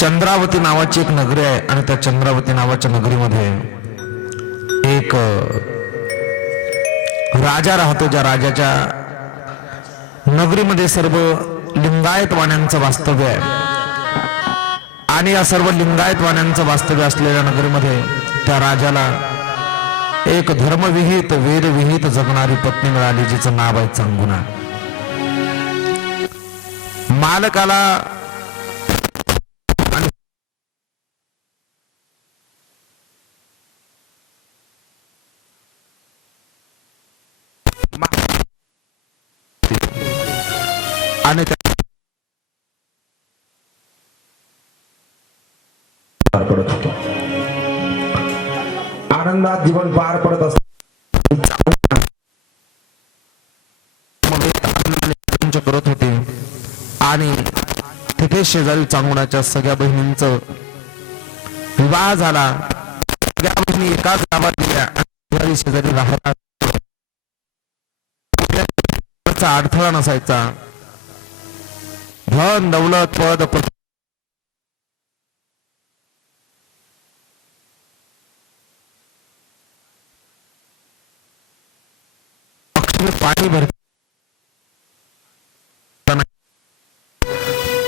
चंद्रावती नावाची एक नगरी आहे आणि त्या चंद्रावती नावाच्या नगरीमध्ये एक राजा राहतो. ज्या राजाच्या नगरीमध्ये सर्व लिंगायत वाण्यांचं वास्तव्य आहे आणि या सर्व लिंगायत वाण्यांचं वास्तव्य असलेल्या नगरीमध्ये त्या राजाला एक धर्मविहित वेदविहित जगणारी पत्नी मिळाली, जिचं नाव आहे चांगुणा. मालकाला आणि पडत होतो. आनंदात जीवन पार पडत असत करत होते आणि तिथे शेजारी चांगुणाच्या सगळ्या बहिणींचा विवाह झाला. सगळ्या बहिणी एकाच गावात गेल्या. शेजारी राहायला अडथळा नसायचा. धन दौलत पद पाणी भरत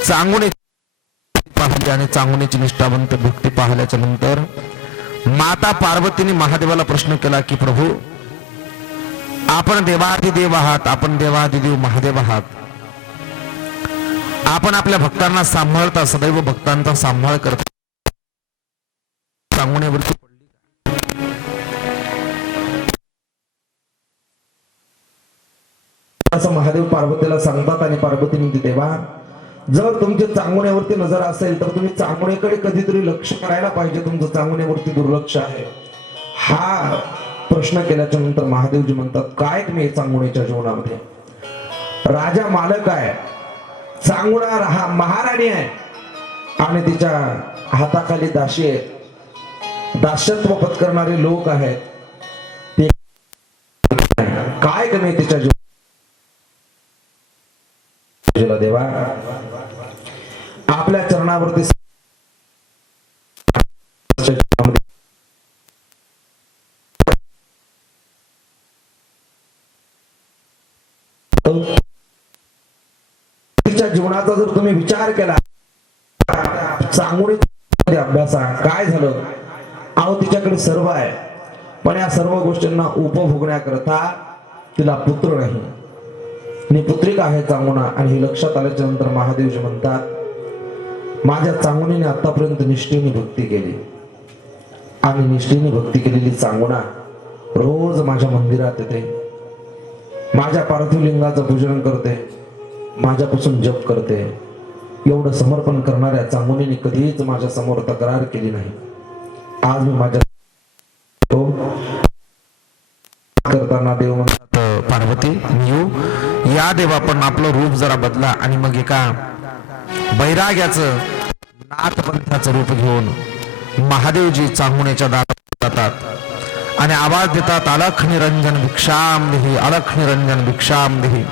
चांगुणे पाहिली आणि चांगुणेची निष्ठावंत भक्ती पाहिल्याच्या नंतर माता पार्वतीने महादेवाला प्रश्न केला की प्रभू, आपण देवाधिदेव आहात, आपण देवाधिदेव महादेव आहात, आपण आपल्या भक्तांना सांभाळता, सदैव भक्तांचा सांभाळ करता, चांगुण्यावरती असं महादेव पार्वतीला सांगतात. आणि पार्वती म्हणते, देवा, जर तुमच्या चांगुण्यावरती नजर असेल तर तुम्ही चांगुण्याकडे कधीतरी लक्ष करायला पाहिजे, तुमचं चांगुण्यावरती दुर्लक्ष आहे. हा प्रश्न केल्याच्या नंतर महादेवजी म्हणतात, काय तुम्ही चांगुण्याच्या जीवनामध्ये राजा मालक आहे, चांगुणा महाराणी आहे आणि तिच्या हाताखाली दासी आहे, दास्यत्व पत्करणारे लोक आहेत, ते काय कमी तिच्या देवा, आपल्या चरणावरती तिच्या जीवनाचा जर तुम्ही विचार केला, चांगुणी अभ्यासा काय झालं, अहो तिच्याकडे सर्व आहे, पण या सर्व गोष्टींना उपभोगण्याकरता तिला पुत्र नाही, पुत्रिका आहे चांगुणा. आणि हे लक्षात आल्याच्या नंतर महादेवजी म्हणतात, माझ्या चांगुणीने आतापर्यंत निष्ठेने भक्ती केली आणि निष्ठेने भक्ती केलेली चांगुणा रोज माझ्या मंदिरात येते, माझ्या पार्थिव लिंगाचं पूजन करते, माझ्यापासून जप करते. एवढं समर्पण करणाऱ्या चांगुणीने कधीच माझ्या समोर तक्रार केली नाही. आज मी माझ्या करताना देव म्हणतात, पार्वती येऊ या देवा, पण आपलं रूप जरा बदला. आणि मग एका बैराग्याचं नाथपंथाचं रूप घेऊन महादेवजी चांगुण्याच्या दारात जातात आणि आवाज देतात, अलख निरंजन भिक्षाम देही, अलख निरंजन भिक्षाम देही.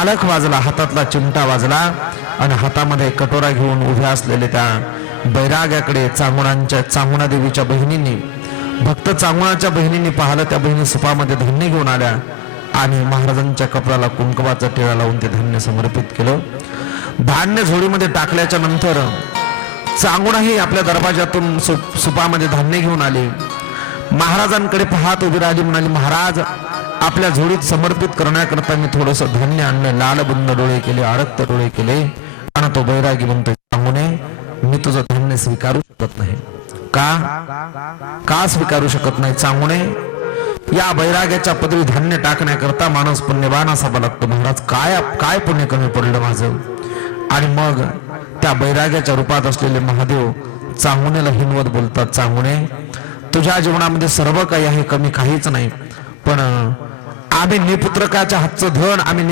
अलख वाजला, हातातला चिमटा वाजला आणि हातामध्ये कटोरा घेऊन उभ्या असलेले त्या बैराग्याकडे चांगुणा देवीच्या बहिणींनी, भक्त चांगुणाच्या बहिणींनी पाहिलं. त्या बहिणी सुपामध्ये धान्य घेऊन आल्या आणि महाराजांच्या कपडाला कुंकवाचा टिळा लावून ते धान्य समर्पित केलं. धान्य झोळीमध्ये टाकल्याच्या नंतर चांगुणाही आपल्या दरवाजातून सुपामध्ये धान्य घेऊन आले. महाराजांकडे पाहत उभी राहिली, म्हणाली, महाराज, आपल्या झोळीत समर्पित करण्याकरता मी थोडस धान्य आणलं. लालबुंद डोळे केले, आरक्त डोळे केले आणि तो बैरागी म्हणतोय, चांगुणे, मी तुझं धान्य स्वीकारू शकत नाही. का स्वीकारू शकत नाही? चांगुणे, या बैराग्याच्या पदवी धान्य टाकण्याकरता माणूस पुण्यवान असावा लागतो. महाराज, काय पुण्य कमी पडलं माझं? आणि मग त्या बैराग्याच्या रूपात असलेले महादेव चांगुण्याला हिनवत बोलतात, चांगुणे, तुझ्या जीवनामध्ये सर्व काही आहे, कमी काहीच नाही, पण आम्ही निपुत्रकाच्या हातचं धन, आम्ही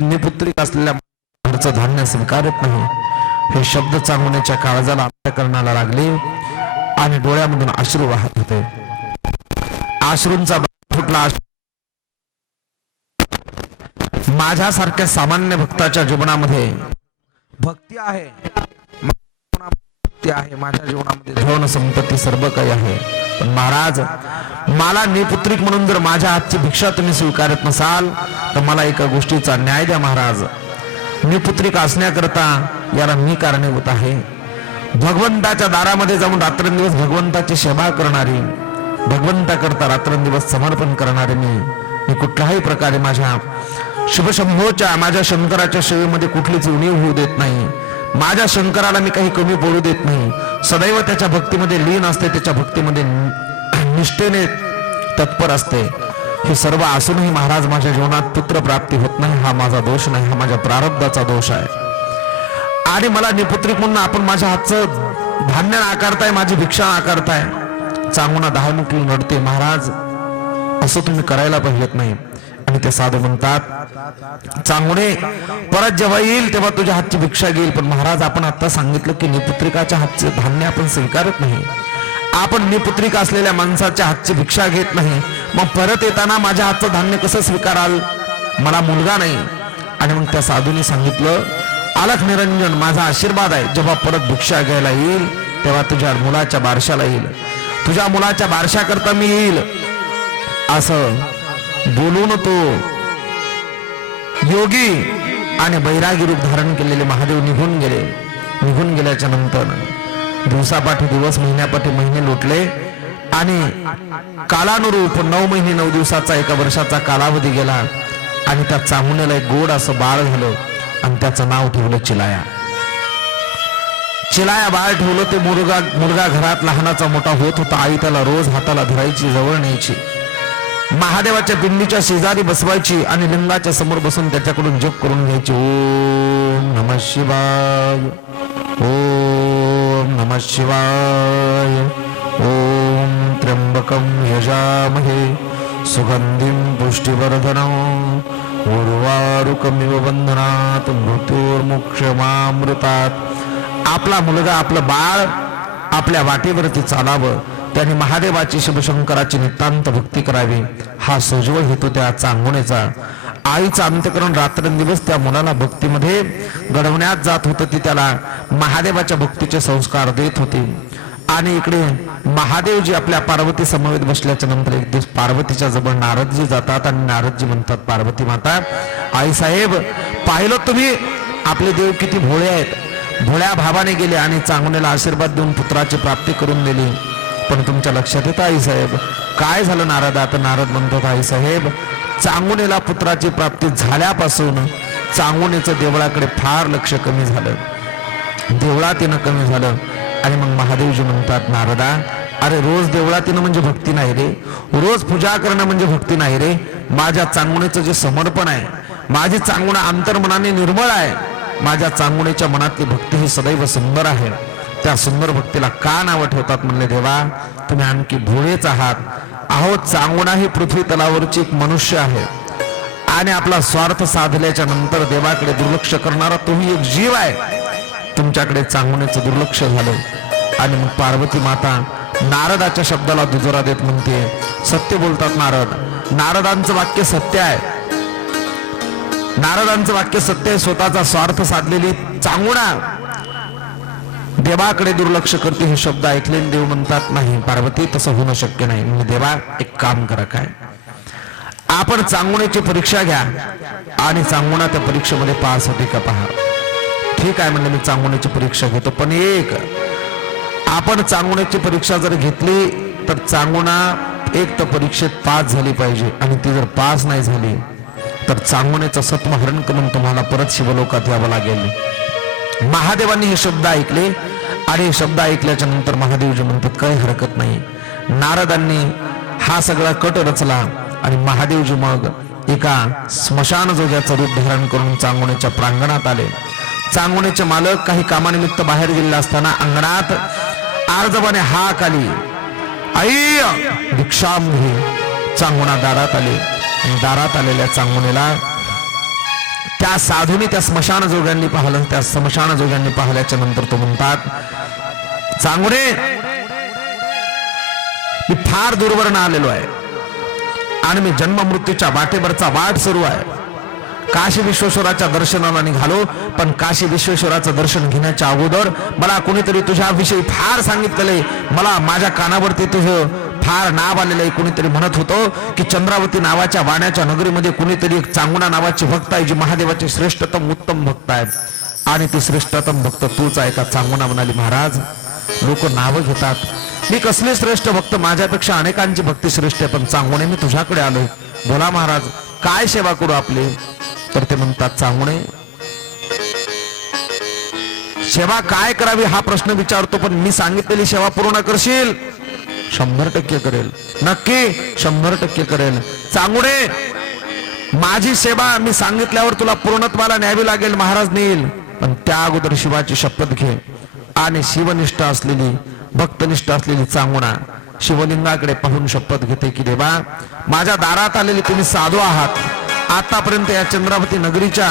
निपुत्रिक असलेल्या घरचं धान्य स्वीकारत नाही. हे शब्द चांगुण्याच्या काळजाला अंतःकरणाला लागले आणि डोळ्यामधून अश्रू वाहत होते. अश्रूंचा फुटला. माझ्यासारख्या सामान्य भक्ताच्या जीवनामध्ये भक्ती आहे, शक्ती आहे, माझ्या जीवनामध्ये धन संपत्ती सर्व काही आहे, पण महाराज मला निपुत्रिक म्हणून जर माझ्या हातची भिक्षा तुम्ही स्वीकारत नसाल तर मला एका गोष्टीचा न्याय द्या महाराज. निपुत्रिक असण्याकरता याला मी कारणीभूत आहे. भगवंताच्या दारामध्ये जाऊन रात्रंदिवस भगवंताची सेवा करणारी, भगवंताकरता रात्रंदिवस समर्पण करणारे मी कुठल्याही प्रकारे माझ्या शुभशंभोच्या माझ्या शंकराच्या सेवेमध्ये कुठलीच उणीव होऊ देत नाही. माझ्या शंकराला मी काही कमी पडू देत नाही. सदैव त्याच्या भक्तीमध्ये लीन असते, त्याच्या भक्तीमध्ये निष्ठेने तत्पर असते. हे सर्व असूनही महाराज माझ्या जीवनात पुत्र प्राप्ती होत नाही. हा माझा दोष नाही, हा माझ्या प्रारब्धाचा दोष आहे. आणि मला निपुत्रिक म्हणून आपण माझ्या हातचं धान्य नाकारताय, माझी भिक्षा नाकारताय. चांगुना दहामुखी नडते. महाराज असं तुम्ही करायला पाहिजेत नाही. आणि ते साधू म्हणतात, चांगुणे परत जेव्हा येईल तेव्हा तुझ्या हातची भिक्षा घेईल. पण महाराज आपण आता सांगितलं की निपुत्रिकाच्या हातचे धान्य आपण स्वीकारत नाही. आपण निपुत्रिक असलेल्या माणसाच्या हातची भिक्षा घेत नाही. मग परत येताना माझ्या हातचं धान्य कसं स्वीकाराल? मला मुलगा नाही. आणि मग त्या साधूने सांगितलं, अलख निरंजन माझा आशीर्वाद आहे, जेव्हा परत भिक्षा घ्यायला येईल तेव्हा तुझ्या मुलाच्या बारशाला येईल, तुझ्या मुलाच्या बारशाकरता मी येईल. असं बोलून तो योगी आणि बैरागी रूप धारण केलेले महादेव निघून गेले. निघून गेल्याच्या नंतर दिवसापाठी दिवस, महिन्यापाठी महिने लोटले आणि कालानुरूप 9 महिने 9 दिवसाचा 1 वर्षाचा कालावधी गेला. आणि त्या चांगुण्याला एक गोड असं बाळ झालं आणि त्याचं नाव ठेवलं चिलाया. चिलाया बाळ ठेवलं. ते मुलगा घरात लहानाचा मोठा होत होता. आई त्याला रोज हाताला धरायची, जवळ न्यायची, महादेवाच्या पिंडीच्या शेजारी बसवायची आणि लिंगाच्या समोर बसून त्याच्याकडून जप करून घ्यायची. ओम नमः शिवाय, ओम नमः शिवाय, ओम त्र्यंबकं यजामहे सुगंधिं पुष्टिवर्धनम् उर्वारुकमिव बंधनात् मृत्युर्मुक्षमामृतात्. आपला मुलगा, आपलं बाळ आपल्या वाटेवरती चालावं, त्याने महादेवाची शिवशंकराची नितांत भक्ती करावी, हा सोज्वळ हेतू त्या चांगुणेचा. आईचं अंतकरण रात्रंदिवस त्या मुलाला भक्तीमध्ये घडवण्यात जात होतं. ती त्याला महादेवाच्या भक्तीचे संस्कार देत होती. आणि इकडे महादेवजी आपल्या पार्वती समवेत बसल्याच्या नंतर एक दिवस पार्वतीच्या जवळ नारदजी जातात आणि नारदजी म्हणतात, पार्वती माता, आई साहेब पाहिलं तुम्ही आपले देव किती भोळे आहेत. भोळ्या भावाने गेले आणि चांगुण्याला आशीर्वाद देऊन पुत्राची प्राप्ती करून दिली. पण तुमच्या लक्षात येतं आई साहेब काय झालं नारदा? तर नारद म्हणतात, आई साहेब चांगुण्याला पुत्राची प्राप्ती झाल्यापासून चांगुण्याचं देवळाकडे फार लक्ष कमी झालं, देवळात येणं कमी झालं. आणि मग महादेवजी म्हणतात, नारदा अरे रोज देवळात येणं म्हणजे भक्ती नाही रे, रोज पूजा करणं म्हणजे भक्ती नाही रे. माझ्या चांगुण्याचं जे समर्पण आहे, माझी चांगुणा अंतर्मनाने निर्मळ आहे, माझ्या चांगुण्याच्या मनातली भक्ती ही सदैव सुंदर आहे. त्या सुंदर भक्तीला का नावं ठेवतात? म्हणले देवा तुम्ही आणखी भोळेच आहात. अहो चांगुणा ही पृथ्वी तलावरची एक मनुष्य आहे आणि आपला स्वार्थ साधल्याच्या नंतर देवाकडे दुर्लक्ष करणारा तोही एक जीव आहे. तुमच्याकडे चांगुण्याचं दुर्लक्ष झालं. आणि मग पार्वती माता नारदाच्या शब्दाला दुजोरा देत म्हणते, सत्य बोलतात नारद. नारदांचं वाक्य सत्य आहे. नारदांचं वाक्य सत्य आहे. स्वतःचा स्वार्थ साधलेली चांगुणा देवाकडे दुर्लक्ष करते हे शब्द ऐकले. देव म्हणतात, नाही पार्वती तसं होणं शक्य नाही. म्हणजे देवा एक काम करा, काय आपण चांगुण्याची परीक्षा घ्या आणि चांगुणा त्या परीक्षेमध्ये पास होते का पहा. ठीक आहे म्हणलं, मी चांगुण्याची परीक्षा घेतो. पण एक आपण चांगुण्याची परीक्षा जर घेतली तर चांगुणा एक तर परीक्षेत पास झाली पाहिजे. आणि ती जर पास नाही झाली तर चांगुण्याचं सत्महरण करून तुम्हाला परत शिवलोकात यावं लागेल. महादेवांनी हे शब्द ऐकले आणि हे शब्द ऐकल्याच्या नंतर महादेवजी म्हणतात, काही हरकत नाही. नारदांनी हा सगळा कट रचला आणि महादेवजी मग एका स्मशान जोग्याचं रूप धारण करून चांगुण्याच्या प्रांगणात आले. चांगुण्याचे मालक काही कामानिमित्त बाहेर गेलेले असताना अंगणात आर्जवाने हाक आली, आई भिक्षाम घे. चांगुणा दारात आले. दारात आलेल्या चांगुण्याला त्या साधूने त्या स्मशान जोग्यांनी पाहिलं. त्या स्मशान जोग्यांनी पाहिल्याच्या नंतर तो म्हणतात, चांगुणे मी फार दूरवरनं आलेलो आहे आणि मी जन्म मृत्यूच्या वाटेवरचा वाट सुरू आहे. काशी विश्वेश्वराच्या दर्शनाला निघालो, पण काशी विश्वेश्वराचं दर्शन घेण्याच्या अगोदर मला कोणीतरी तुझ्याविषयी फार सांगितलेले, मला माझ्या कानावरती तुझं फार नाव आलेलं आहे. कोणीतरी म्हणत होतं की चंद्रावती नावाच्या वाण्याच्या नगरीमध्ये कोणीतरी एक चांगुणा नावाची भक्त आहे, जी महादेवाचे श्रेष्ठतम उत्तम भक्त आहेत, आणि ती श्रेष्ठतम भक्त तूच आहे का? चांगुणा म्हणाली, महाराज लोक नावं घेतात, मी कसले श्रेष्ठ भक्त, माझ्यापेक्षा अनेकांची भक्ती श्रेष्ठ आहे, पण चांगुणे मी तुझ्याकडे आलोय. बोला महाराज, काय सेवा करू आपली? तर ते म्हणतात, चांगुणे सेवा काय करावी हा प्रश्न विचारतो, पण मी सांगितलेली सेवा पूर्ण करशील? 100% करेल. नक्की 100% करेल. चांगुणे माझी सेवा मी सांगितल्यावर तुला पूर्णत्वाला न्यावी लागेल, महाराज नेईल, पण त्या अगोदर शिवाची शपथ घे. आणि शिवनिष्ठ असलेली भक्तनिष्ठ असलेली चांगुणा शिवलिंगाकडे पाहून शपथ घेते की देवा, माझ्या दारात आलेले तुम्ही साधू आहात. आतापर्यंत या चंद्रावती नगरीच्या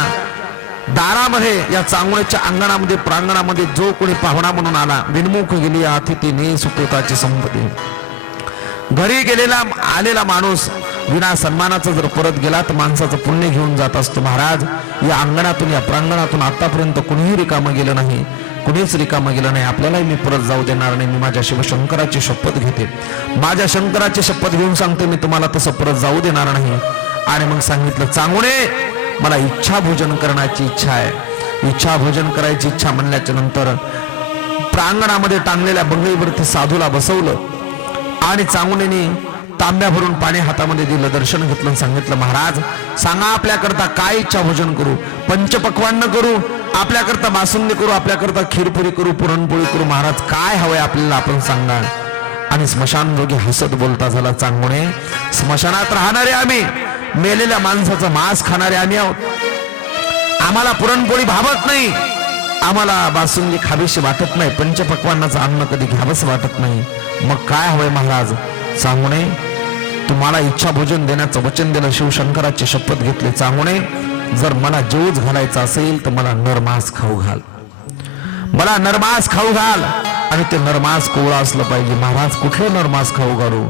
दारामध्ये, या चांगुण्याच्या अंगणामध्ये, प्रांगणामध्ये जो कोणी पाहुणा म्हणून आला, विनमुख गेली अतिथीने सुकृताची संपत्ती. घरी गेलेला आलेला माणूस विना सन्मानाचा जर परत गेला तर माणसाचं पुण्य घेऊन जात असतो. महाराज, या अंगणातून, या प्रांगणातून आतापर्यंत कुणीही रिकामं गेलं नाही, कुणीच रिकामं गेलं नाही. आपल्यालाही मी परत जाऊ देणार नाही. मी माझ्या शिवशंकराची शपथ घेते, माझ्या शंकराची शपथ घेऊन सांगते, मी तुम्हाला तसं परत जाऊ देणार नाही. आणि मग सांगितलं, चांगुणे मला इच्छा भोजन करण्याची इच्छा आहे. इच्छा भोजन करायची इच्छा म्हणल्याच्या नंतर प्रांगणामध्ये टांगलेल्या बंगईवरती साधूला बसवलं आणि चांगुणेने तांब्या भरून पाणी हातामध्ये दिलं, दर्शन घेतलं, सांगितलं, महाराज सांगा आपल्याकरता काय इच्छा भोजन करू? पंचपक्वान्न करू, आपल्याकरता बासुंदी करू, आपल्याकरता खीरपुरी करू, पुरणपोळी करू, महाराज काय हवंय आपल्याला आपण सांगा. आणि स्मशान रोगी हसत बोलता झाला, चांगुणे स्मशानात राहणारे आम्ही, मेलेल्या माणसाचं मांस खाणारे आम्ही आहोत, आम्हाला पुरणपोळी भावत नाही, आम्हाला बासुंदी खावीशी वाटत नाही, पंचपक्वान्नाचं अन्न कधी घ्यावंच वाटत नाही. मग काय हवंय महाराज? चांगुणे तुम्हाला इच्छा भोजन देण्याचं वचन दिलं, शिवशंकराची शपथ घेतली. चांगुणे जर मला जेवूच घालायचं असेल तर मला नरमास खाऊ घाल, मला नरमास खाऊ घाल, आणि ते नरमास कोवळा असलं पाहिजे. महाराज कुठलं नरमास खाऊ घालू?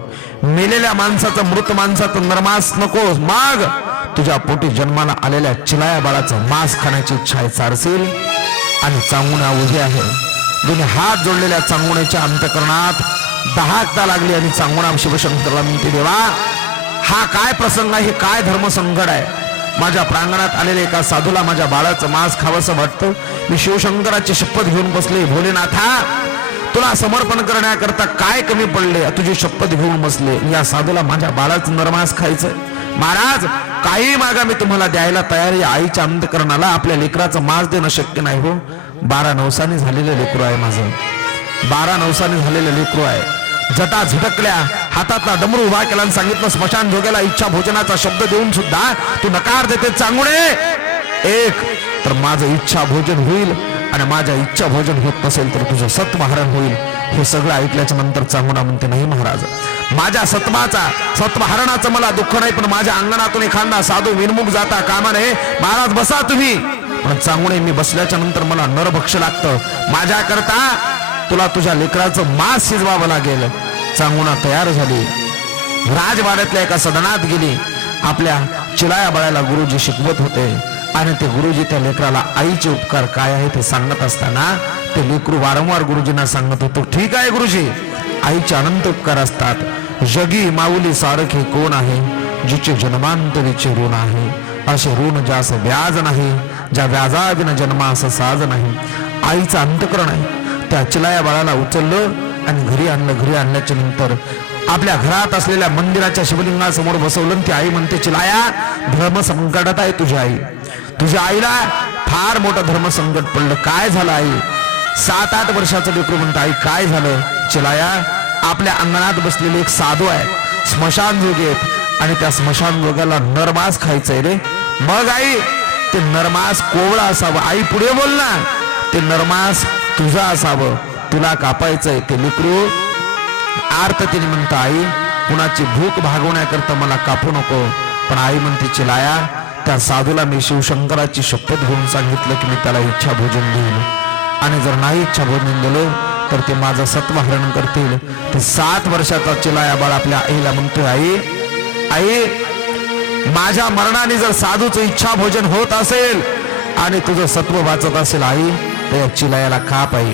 मेलेल्या माणसाचं, मृत माणसाचं नरमास नको, माग तुझ्या पोटी जन्माला आलेल्या चिलाया बाळाचं मांस खाण्याची इच्छा आहे, चारशील? आणि चांगुणा उभी आहे, दोन्ही हात जोडलेल्या चांगुण्याच्या अंतकरणात दहाकता लागली आणि चांगुणा शिवशंकराला म्हणते, देवा हा काय प्रसंग आहे, काय धर्मसंकट आहे? माझ्या प्रांगणात आलेल्या एका साधूला माझ्या बाळाचं मांस खावंसं वाटतं, मी शिवशंकराची शपथ घेऊन बसले, भोलेनाथा तुला समर्पण करण्याकरता काय कमी पडले? तुझी शपथ घेऊन बसले, या साधूला माझ्या बाळाचं नरमास खायचंय. महाराज काही मागा, मी तुम्हाला द्यायला तयार आहे. आईच्या अंतकरणाला आपल्या लेकराचं मांस देणं शक्य नाही हो. 12 नवसानी झालेलं लेकरू आहे माझं, 12 नवसानी झालेलं लेकरू आहे. जटा झटकल्या, हातातला डमरू उभा केला आणि सांगितलं, स्मशान जोग्याला इच्छा भोजनाचा शब्द देऊन सुद्धा तू नकार देते. चांगुणे एक तर माझं इच्छा भोजन होईल, आणि माझ्या इच्छा भोजन होत नसेल तर तुझं सत्वहरण होईल. हे सगळं ऐकल्याच्या नंतर चांगुणा म्हणते, नाही महाराज, माझ्या सत्वहरणाचं मला दुःख नाही, पण माझ्या अंगणातून एखादा साधू विनमुख जाता कामा नये. महाराज बसा तुम्ही. पण चांगुणे मी बसल्याच्या नंतर मला नरभक्ष लागतं, माझ्याकरता तुला तुझ्या लेकराचं मांस शिजवावं लागेल. चांगुणा तयार झाली, राजवाड्यातल्या एका सदनात गेली. आपल्या चिलाया बाळाला गुरुजी शिकवत होते, आणि ते गुरुजी त्या लेकराला आईचे उपकार काय आहे ते सांगत असताना ते लेकरू वारंवार गुरुजींना सांगत होतो, ठीक आहे गुरुजी, आईचे अनंत उपकार असतात. जगी माऊली सारखे कोण आहे, जिचे जन्मांतरीचे ऋण आहे, असे ऋण ज्यास व्याज नाही, ज्या व्याजाविन जन्मास साज नाही. आईचं अंतकरण आहे. त्या चिलाया बाळाला उचललं आणि घरी आणलं. घरी आणल्याच्या नंतर आपल्या घरात असलेल्या मंदिराच्या शिवलिंगासमोर बसवलं. ती आई म्हणते, चिलाया धर्मसंकटात आहे तुझी आई, तुझ्या आईला फार मोठं धर्मसंकट पडलं. काय झालं आई? 7-8 वर्षाचं लेकरू म्हणतं, आई काय झालं? चिलाया आपल्या अंगणात बसलेले एक साधू आहे, स्मशान जोगी आहेत, आणि त्या स्मशान जोगाला नरमास खायचंय रे. मग आई ते नरमास कोवळा असावं. आई पुढे बोल ना, ते नरमास तुझा असावं, तुला कापायचंय. ते लेकरू आर्ततेने म्हणतं, आई कुणाची भूक भागवण्याकरता मला कापू नको. पण आई म्हणते, चिलाया त्या साधूला मी शिवशंकराची शपथ घेऊन सांगितलं की मी त्याला इच्छा भोजन देईल, आणि जर नाही इच्छा भोजन दिलं तर ते माझं सत्वहरण करतील. ते 7 वर्षाचा चिलाया बाळ आपल्या आईला म्हणतोय, आई आई माझ्या मरणाने जर साधूचं इच्छा भोजन होत असेल आणि तुझं सत्व वाचत असेल आई, तर या चिलायाला काप आई.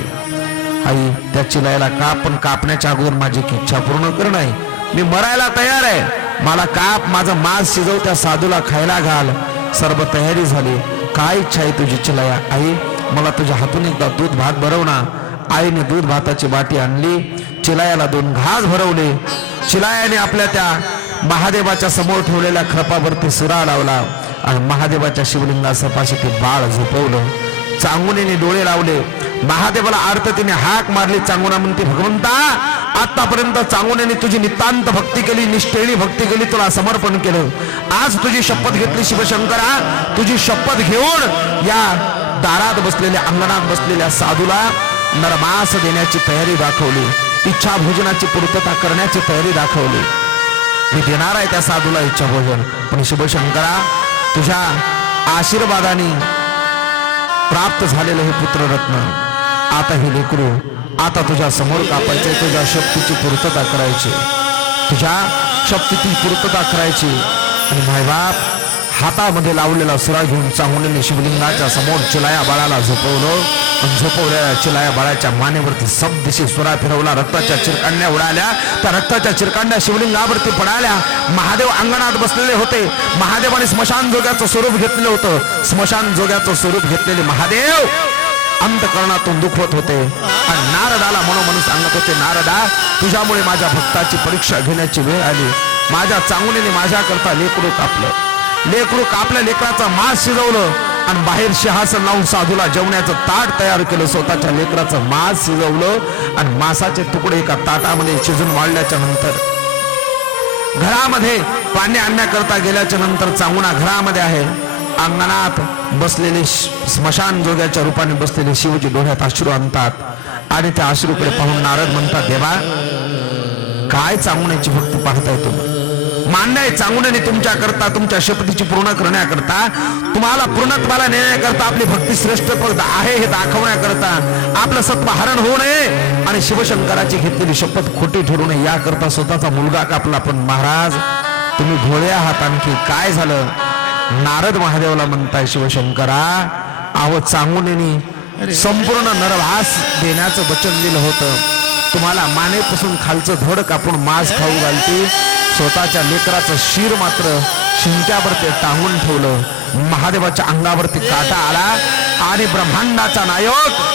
आई त्या चिलायाला काप, पण कापण्याच्या अगोदर माझी एक इच्छा पूर्ण कर. नाही, मी मरायला तयार आहे, मला काप, माझं मांस शिजव, त्या साधूला खायला घाल. सर्व तयारी झाली. काय इच्छा आहे तुझी चिलाया? आई मला तुझ्या हातून एकदा दूध भात भरव ना. आईने दूध भाताची बाटी आणली, चिलायाला 2 घास भरवले. चिलायाने आपल्या त्या महादेवाच्या समोर ठेवलेल्या खरपावरती सुरा लावला आणि महादेवाच्या शिवलिंगासपाशी ते बाळ झोपवलं. चांगुनेने डोळे लावले, महादेवाला आरतीने हाक मारली. चांगुना म्हणते, भगवंता आतापर्यंत चांगुनेने तुझी नितांत भक्ती केली, निष्ठेने भक्ती केली, तुला समर्पण केलं. आज तुझी शपथ घेतली शिवशंकरा. तुझी शपथ घेऊन या दारात बसलेल्या, अंगणात बसलेल्या साधूला नरमास देण्याची तयारी दाखवली, इच्छा भोजनाची पूर्तता करण्याची तयारी दाखवली. मी देणार आहे त्या साधूला इच्छा भोजन, पण शिवशंकरा तुझ्या आशीर्वादाने प्राप्त झालेलं हे पुत्ररत्न, आता हे लेकरू आता तुझ्या समोर कापायचे, तुझ्या शक्तीची पूर्तता करायची, तुझ्या शक्तीची पूर्तता करायची. आणि मायबाप हातामध्ये लावलेला सुरा घेऊन चांगुनेने शिवलिंगाच्या समोर चिलाया बाळाला झोपवलं. झोपवलेल्या चिलाया बाळाच्या मानेवरती सब दिशे सुरा फिरवला. रक्ताच्या चिरकांड्या उडाल्या, त्या रक्ताच्या चिरकांड्या शिवलिंगावरती पडाल्या. महादेव अंगणात बसलेले होते. महादेवाने स्मशान जोग्याचं स्वरूप घेतलेलं होतं. स्मशान जोग्याचं स्वरूप घेतलेले महादेव अंतकरणातून दुखवत होते आणि नारदाला मनोमन सांगत होते, नारदा तुझ्यामुळे माझ्या भक्ताची परीक्षा घेण्याची वेळ आली. माझ्या चांगुनेने माझ्याकरता लेकरू कापलं, लेकरू कापलं, लेकराचा मांस शिजवलं आणि बाहेर सिंहासन लावून साधूला जेवण्याचं ताट तयार केलं. स्वतःच्या लेकराचं मांस शिजवलं आणि मांसाचे तुकडे एका ताटामध्ये शिजून वाढल्याच्या नंतर घरामध्ये पाणी आणण्याकरता गेल्याच्या नंतर चांगुना घरामध्ये आहे. अंगणात बसलेले स्मशान जोग्याच्या रूपाने बसलेले शिवजी डोळ्यात अश्रू आणतात आणि त्या अश्रूकडे पाहून नारद म्हणतात, देवा काय चांगुण्याची भक्ती पाहताय तुम्ही? मान्य आहे, चांगुनेने तुमच्याकरता, तुमच्या शपथीची पूर्ण करण्याकरता, तुम्हाला पूर्णत्वाला नेण्याकरता आपली भक्ती श्रेष्ठ पद आहे हे दाखवण्याकरता, आपलं सत्व हरण होऊ नये आणि शिवशंकराची घेतलेली शपथ खोटी ठरू नये याकरता स्वतःचा मुलगा कापला. पण महाराज तुम्ही भोळे आहात. आणखी काय झालं? नारद महादेवला म्हणताय, शिवशंकरा अहो चांगुनेने संपूर्ण नरभास देण्याचं वचन दिलं होतं. तुम्हाला मानेपासून खालचं धड कापून मांस खाऊ घालती, स्वतःच्या लेकराचं शिर मात्र शिंक्यावरती टांगून ठेवलं. महादेवाच्या अंगावरती काटा आला आणि ब्रह्मांडाचा नायक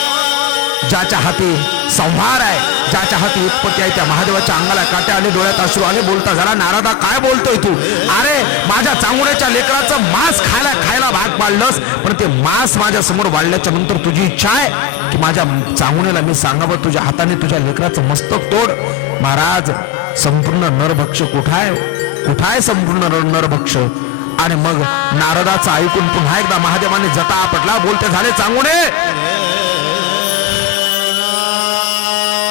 ज्याच्या हाती संहार आहे, ज्याच्या हाती उत्पत्ती आहे, त्या महादेवाच्या अंगाला काटे आले, डोळ्यात अश्रू आले. बोलता झाला, नारदा काय बोलतोय तू? अरे माझ्या चांगुण्याच्या लेकराचं मांस खायला भाग पाडलंस, पण ते मांस माझ्या समोर वाढल्याच्या नंतर तुझी इच्छा आहे की माझ्या चांगुण्याला मी सांगावं तुझ्या हाताने तुझ्या लेकराचं मस्तक तोड. महाराज संपूर्ण नरभक्ष कुठाय संपूर्ण नरभक्ष? आणि मग नारदाचं ऐकून पुन्हा एकदा महादेवाने जटा आपटला. बोलते झाले, चांगुणे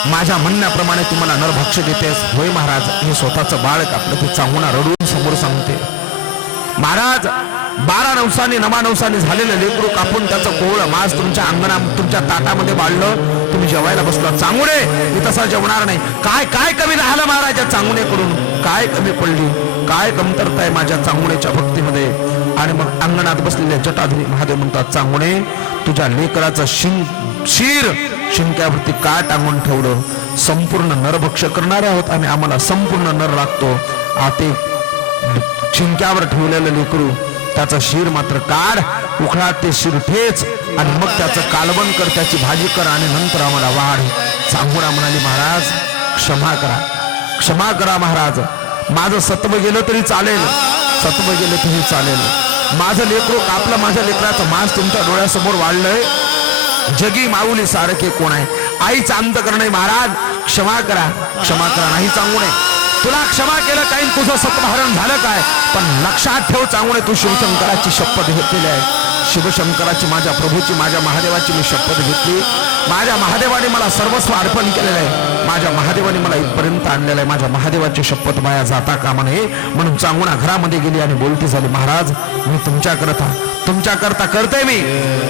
माझ्या म्हणण्याप्रमाणे तुम्हाला नरभक्ष देतेस? होय महाराज, मी स्वतःचं बाळ कापलं. ते चांगुणा रडून समोर सांगते, महाराज 12 नवसांनी 9 नवसांनी झालेलं लेकरू कापून त्याचं कोवळं मांस तुमच्या अंगणात तुमच्या ताटामध्ये वाढलं, तुम्ही जेवायला बसला. चांगुणे मी तसा जेवणार नाही. काय कमी राहिलं महाराज या चांगुणेकडून? काय कमी पडली? काय कमतरता आहे माझ्या चांगुणेच्या भक्तीमध्ये? आणि मग अंगणात बसलेल्या जटाधारी महादेव म्हणतात, चांगुणे तुझ्या लेकराचं शिर शिंक्यावरती का टांगून ठेवलं? संपूर्ण नरभक्ष करणारे आहोत आम्ही, आम्हाला संपूर्ण नर लागतो. आते शिंक्यावर ठेवलेलं लेकरू त्याचं शिर मात्र काढ, उखळात ते शिर ठेच आणि मग त्याचं कालवण कर, त्याची भाजी कर आणि नंतर आम्हाला वाढ. चांगुणा म्हणाली, महाराज क्षमा करा महाराज, माझं सत्व गेलं तरी चालेल, सत्व गेलं तरी चालेल. माझं लेकरू कापलं, माझ्या लेकराचं मांस तुमच्या डोळ्यासमोर वाढलंय. जगी माऊली सारखे कोण आहे? आईचं अंत करणे. महाराज क्षमा करा नाही चांगुणे, तुला क्षमा केलं काही, तुझं सत्वहरण झालं काय? पण लक्षात ठेव चांगुणे, तू शिवशंकराची शपथ घेतलेली आहे. शिवशंकराची, माझ्या प्रभूची, माझ्या महादेवाची मी शपथ घेतली माझ्या महादेवाने मला सर्वस्व अर्पण केलेलं आहे, माझ्या महादेवाने मला इथपर्यंत आणलेलं आहे, माझ्या महादेवाची शपथ माया जाता कामा नये. म्हणून चांगुणा घरामध्ये गेली आणि बोलती झाली, महाराज मी तुमच्याकरता करते. मी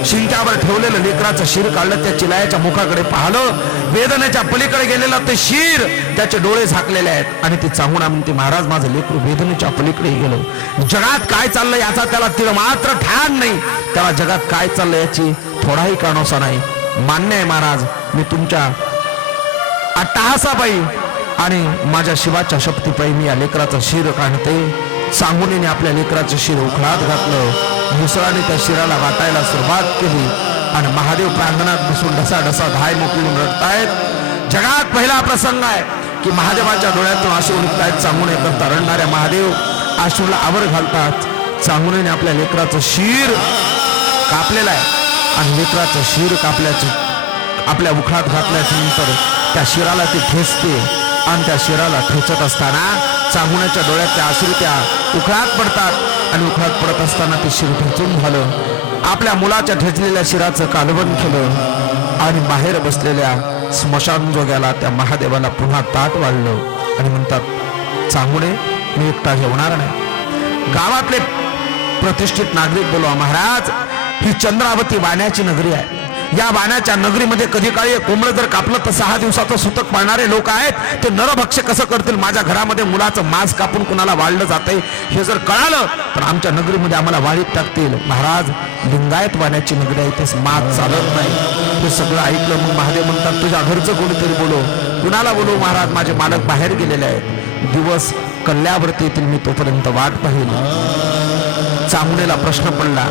शिंक्यावर ठेवलेलं लेकराचं शिर काढलं, त्या चिलायाच्या मुखाकडे पाहिलं, वेदनेच्या पलीकडे गेलेलं ते शिर, त्याचे डोळे झाकलेले आहेत. आणि ती चांगुणा म्हणते, महाराज माझं लेकरू वेदनेच्या पलीकडे गेलं. जगात काय चाललंय याचा त्याला तीळ मात्र ठाण नाही, त्याला जगात काय चाललंय याची थोडाही कानोसा नाही. मान्य आहे महाराज, मी तुमच्या अट्टहासापायी आणि माझ्या शिवाच्या शक्तीपायी मी या लेकराचं शिर काढते. सांगुनीने आपल्या लेकराचं शिर उखळात घातलं, मुसळाने त्या शिराला वाटायला सुरुवात केली आणि महादेव प्रांगणात बसून ढसा धाय मोकळून रडतायत. जगात पहिला प्रसंग आहे की महादेवाच्या डोळ्यातून अश्रू निघतायत. चांगुणे करता रडणाऱ्या महादेव अश्रूला आवर घालतात. चांगुणेने आपल्या लेकराचं शिर कापलेलं आहे आणि लेकराचं शिर कापल्याचे आपल्या उखळात घातल्याच्या नंतर त्या शिराला ती ठेचते आणि त्या शिराला ठेचत असताना चांगुण्याच्या डोळ्यातल्या अश्रू त्या उखळात पडतात आणि उखळात पडत असताना ते शिर ठेचून झालं. आपल्या मुलाच्या ठेचलेल्या शिराचं कालवण केलं आणि बाहेर बसलेल्या स्मशान जोग्याला त्या महादेवाला पुन्हा ताट वाढलं आणि म्हणतात, चांगुणे मी एकटा जेवणार नाही. गावातले प्रतिष्ठित नागरिक बोलवा, महाराज ही चंद्रावती वाण्याची नगरी आहे. या वाण्याच्या नगरीमध्ये कधी काळी कोंबडं जर कापलं तर 6 दिवसाचं सुतक पाळणारे लोक आहेत, ते नरभक्ष कसं करतील. माझ्या घरामध्ये मुलाचं मांस कापून कुणाला वाढलं जातंय हे जर कळालं तर आमच्या नगरीमध्ये आम्हाला वाळीत टाकतील. महाराज लिंगायत वाण्याची नगरी आहे, तेच मात चालत नाही. हे सगळं ऐकलं मग महादेव म्हणतात, तुझ्या घरचं कोणीतरी बोलो. कुणाला बोलू महाराज, माझे मालक बाहेर गेलेले आहेत, दिवस कल्ल्यावरती येतील, मी तोपर्यंत वाट पाहिल. चांगुणेला प्रश्न पडला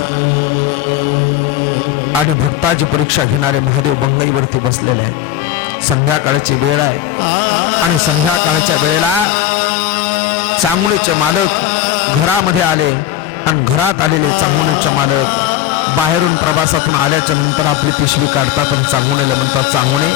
आणि भक्ताची परीक्षा घेणारे महादेव बंगईवरती बसलेले आहे. संध्याकाळची वेळ आहे आणि संध्याकाळच्या वेळेला चांगुणेचे मालक घरामध्ये आले आणि घरात आलेले चांगुणेचे मालक बाहेरून प्रवासातून आल्याच्या नंतर आपली पिशवी काढतात आणि चांगुणेला म्हणतात, चांगुणे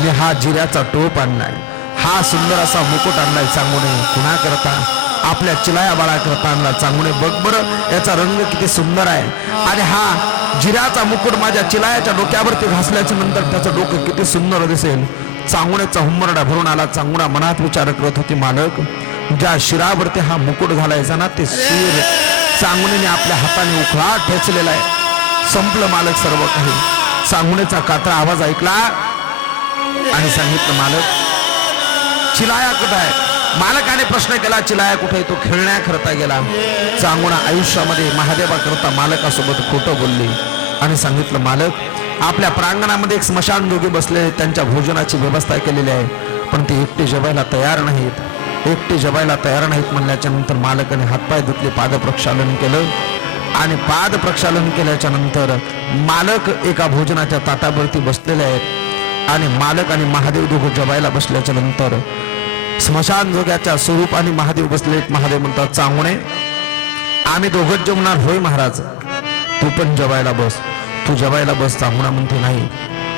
मी हा जिऱ्याचा टोप आणलाय, हा सुंदर असा मुकुट आणलाय. चांगुणे कुणा करता? आपल्या चिलाया बाळा करता आणला. चांगुणे बघ बरं याचा रंग किती सुंदर आहे आणि हा जिऱ्याचा मुकुट माझ्या चिलायाच्या डोक्यावरती घासल्याच्या नंतर त्याचं डोकं किती सुंदर दिसेल. चांगुण्याचा हुंबरडा भरून आला. चांगुणा मनात विचार करत होती, मालक ज्या शिरावरती हा मुकुट घालायचा ना ते शिर चांगुणीने आपल्या हाताने उखळात ठेचलेला आहे. संपलं मालक सर्व काही. चांगुणेचा कातरा आवाज ऐकला आणि सांगितलं, मालक चिलाया कुठं आहे? मालकाने प्रश्न केला, चिलाया कुठे? तो खेळण्याकरता गेला. चांगुणा आयुष्यामध्ये महादेवा करता मालकासोबत खोटं बोलली आणि सांगितलं, मालक आपल्या प्रांगणामध्ये एक स्मशान जोगी बसले, त्यांच्या भोजनाची व्यवस्था केलेली आहे, पण ते एकटे जेवायला तयार नाहीत. एकटे जेवायला तयार नाहीत म्हणल्याच्या नंतर मालकाने हातपाय धुतले, पादप्रक्षालन केलं आणि पादप्रक्षालन केल्याच्या नंतर मालक एका भोजनाच्या ताटावरती बसलेले आहेत आणि मालक आणि महादेव दोघं जेवायला बसल्याच्या नंतर स्मशान जोग्याच्या स्वरूपाने महादेव बसले. महादेव म्हणतात, चांगुणे आम्ही दोघंच जेवणार. होय महाराज, तू पण जेवायला बस. तू जेवायला बस. चांगुणा म्हणते, नाही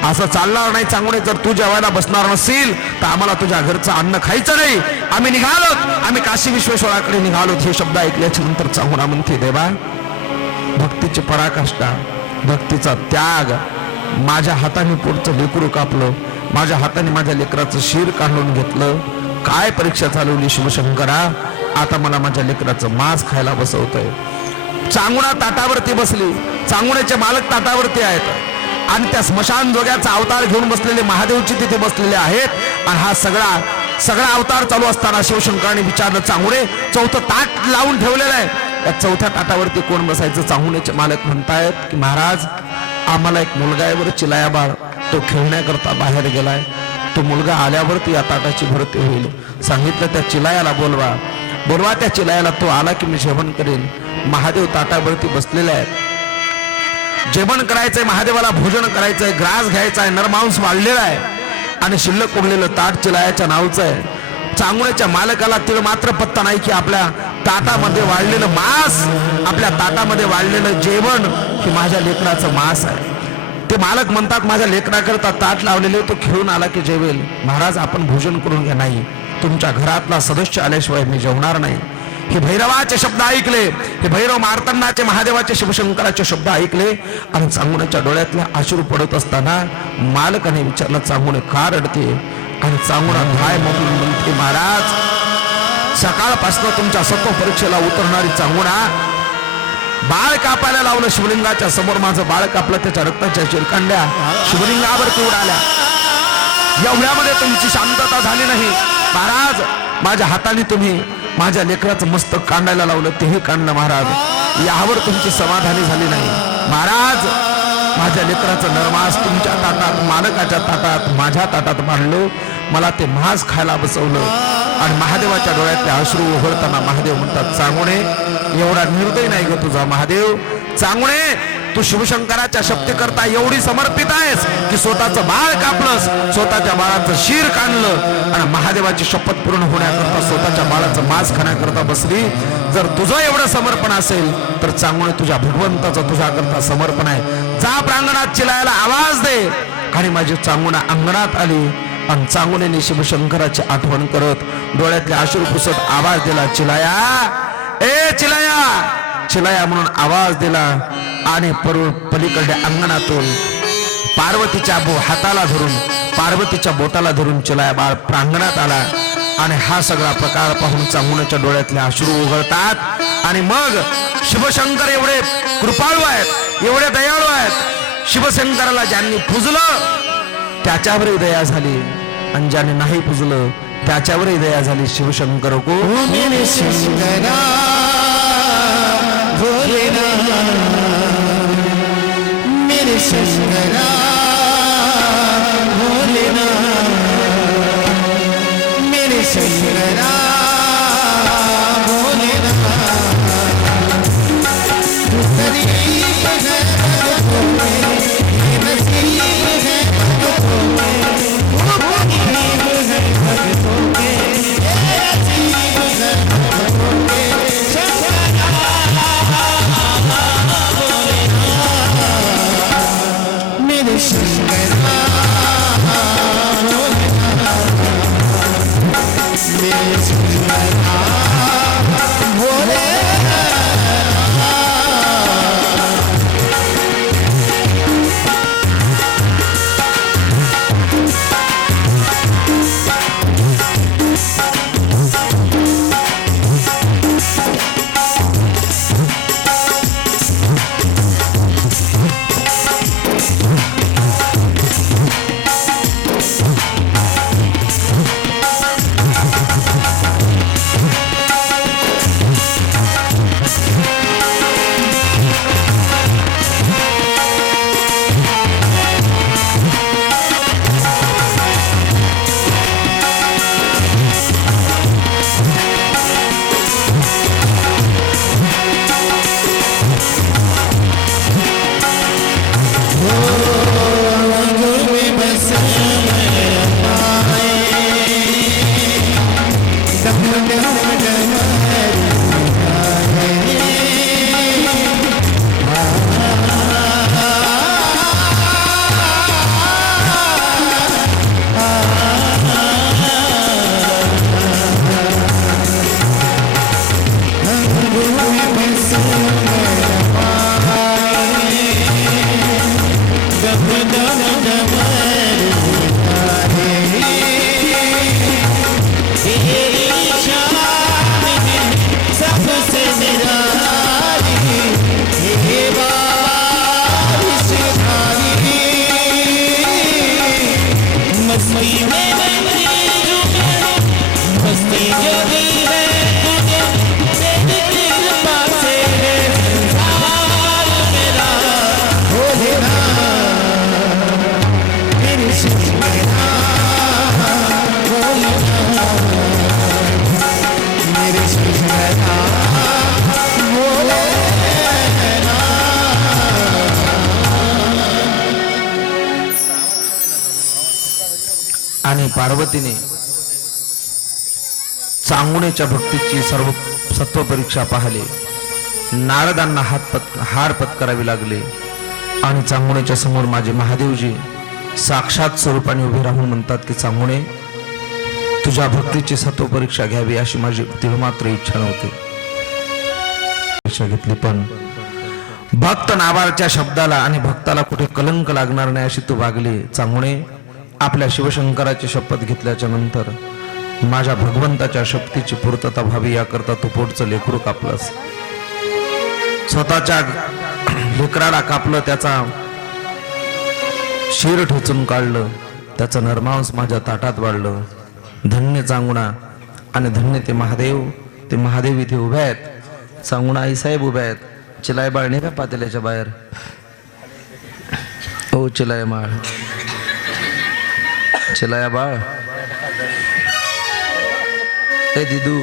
असं चालणार नाही. चांगुणे जर तू जेवायला बसणार नसेल तर आम्हाला तुझ्या घरचं अन्न खायचं नाही. आम्ही निघालोत, आम्ही काशी विश्वेश्वराकडे निघालोत. हे शब्द ऐकल्याच्या नंतर चांगुणा म्हणते, देवा भक्तीची पराकाष्ठा, भक्तीचा त्याग, माझ्या हाताने पुढचं लेकरू कापलं, माझ्या हाताने माझ्या लेकराचं शिर काढून घेतलं. काय परीक्षा चालवली शिवशंकरा, आता मला माझ्या लेकराचं मांस खायला बसवतोय. चांगुणा ताटावरती बसली. चांगुण्याचे मालक ताटावरती आहेत आणि त्या स्मशान जोग्याचा अवतार घेऊन बसलेले महादेवची तिथे बसलेले आहेत आणि हा सगळा अवतार चालू असताना शिवशंकराने विचारलं, चांगुणे चौथं ताट लावून ठेवलेलं आहे, या चौथ्या ताटावरती कोण बसायचं? चांगुण्याचे मालक म्हणतायत की महाराज आम्हाला एक मुलगा आहे बरं, चिलाया बाळ, तो खेळण्याकरता बाहेर गेलाय, तो मुलगा आल्यावरती या ताटाची भरती होईल. सांगितलं त्या चिलायाला बोलवा त्या चिलायाला, तो आला की मी जेवण करेन. महादेव ताटावरती बसलेले आहेत. जेवण करायचंय, महादेवाला भोजन करायचंय, ग्रास घ्यायचा आहे, नरमांस वाढलेला आहे आणि शिल्लक उरलेलं ताट चिलायाच्या नावचं आहे. चांगुण्याच्या मालकाला तीळ मात्र पत्ता नाही की आपल्या ताटामध्ये वाढलेलं मांस, आपल्या ताटामध्ये वाढलेलं जेवण हे माझ्या लेकराचं मांस आहे. ते मालक म्हणतात, माझ्या लेकराकरता ताट लावलेले, तो खेळून आला की जेवेल. महाराज आपण भोजन करून घ्या. नाही, तुमच्या घरातला सदस्य आल्याशिवाय मी जेवणार नाही. हे भैरवाचे शब्द ऐकले, हे भैरव मार्तंडाचे महादेवाचे शिवशंकराचे शब्द ऐकले आणि चांगुण्याच्या डोळ्यातले अश्रू पडत असताना मालकाने विचारलं, चांगुणे का रडते? आणि चांगुणा काय म्हणते, महाराज सकाळपासून तुमच्या सत्व परीक्षेला उतरणारी चांगुणा बाळ कापायला लावलं शिवलिंगाच्या समोर, माझं बाळ कापलं, त्याच्या रक्ताच्या चिरकांड्या शिवलिंगावरती उडाल्या. एवढ्यामध्ये तुमची शांतता झाली नाही महाराज. माझ्या हाताने तुम्ही माझ्या लेकराचं मस्तक काढायला लावलं, तेही काढलं महाराज. यावर तुमची समाधानी झाली नाही महाराज. माझ्या लेकराचं नरमास तुमच्या ताटात, मालकाच्या ताटात, माझ्या ताटात मांडलो, मला ते मांस खायला बसवलं. आणि महादेवाच्या डोळ्यातले अश्रू ओघळताना महादेव म्हणतात, चांगुणे एवढा निर्दय नाही ग तुझा महादेव. चांगुणे तू शिवशंकराच्या शक्ती करता एवढी समर्पित आहेस की स्वतःचं बाळ कापलंस, स्वतःच्या बाळाचं शिर काढलं आणि महादेवाची शपथ पूर्ण होण्याकरता स्वतःच्या बाळाचं मांस खाण्याकरता बसली. जर तुझं एवढं समर्पण असेल तर चांगुणे तुझ्या भगवंताचं तुझ्याकरता समर्पण आहे. जा प्रांगणात चिलायला आवाज दे. आणि माझी चांगुणा अंगणात आली आणि चांगुनेने शिवशंकराची आठवण करत डोळ्यातले अश्रू पुसत आवाज दिला, चिलाया, ए चिलाया, चिलाया म्हणून आवाज दिला. आणि पलीकडे अंगणातून पार्वतीच्या हाताला धरून, पार्वतीच्या बोटाला धरून चिलाया बाळ प्रांगणात आला. आणि हा सगळा प्रकार पाहून चांगुण्याच्या डोळ्यातले अश्रू उघडतात. आणि मग शिवशंकर एवढे कृपाळू आहेत, एवढे दयाळू आहेत, शिवशंकराला ज्यांनी पूजलं त्याच्यावरही दया झाली आणि ज्याने नाही पूजलं त्याच्यावरही दया झाली. शिवशंकर को मेरे शंकरा मेरे शंकरा मेरे शंकरा आणि पार्वतीने चांगुण्याच्या भक्तीची सर्व सत्व परीक्षा पाहिली. नारदांना हार पत्करावी लागले आणि चांगुण्याच्या समोर माझे महादेवजी साक्षात स्वरूपाने उभे राहून म्हणतात की चांगुणे, तुझ्या भक्तीची सत्व परीक्षा घ्यावी अशी माझी तिळमात्र इच्छा नव्हती. परीक्षा घेतली, पण भक्त नावाच्या शब्दाला आणि भक्ताला कुठे कलंक लागणार नाही अशी तू वागली चांगुणे. आपल्या शिवशंकराची शपथ घेतल्याच्या नंतर माझ्या भगवंताच्या शक्तीची पूर्तता व्हावी याकरता तू पोटचं लेकरू कापलंस. स्वतःच्या लेकराला कापलं, त्याचा शिर ठेचून काढलं, त्याचं नरमांस माझ्या ताटात वाढलं. धन्य चांगुणा आणि धन्य ते महादेव. ते महादेव इथे उभे आहेत, चांगुणा आई साहेब उभे आहेत. चिलाय बाळ नाही का पातेल्याच्या बाहेर? ओ चिलाय बाळ, चिलाया बाळ, ए दिदू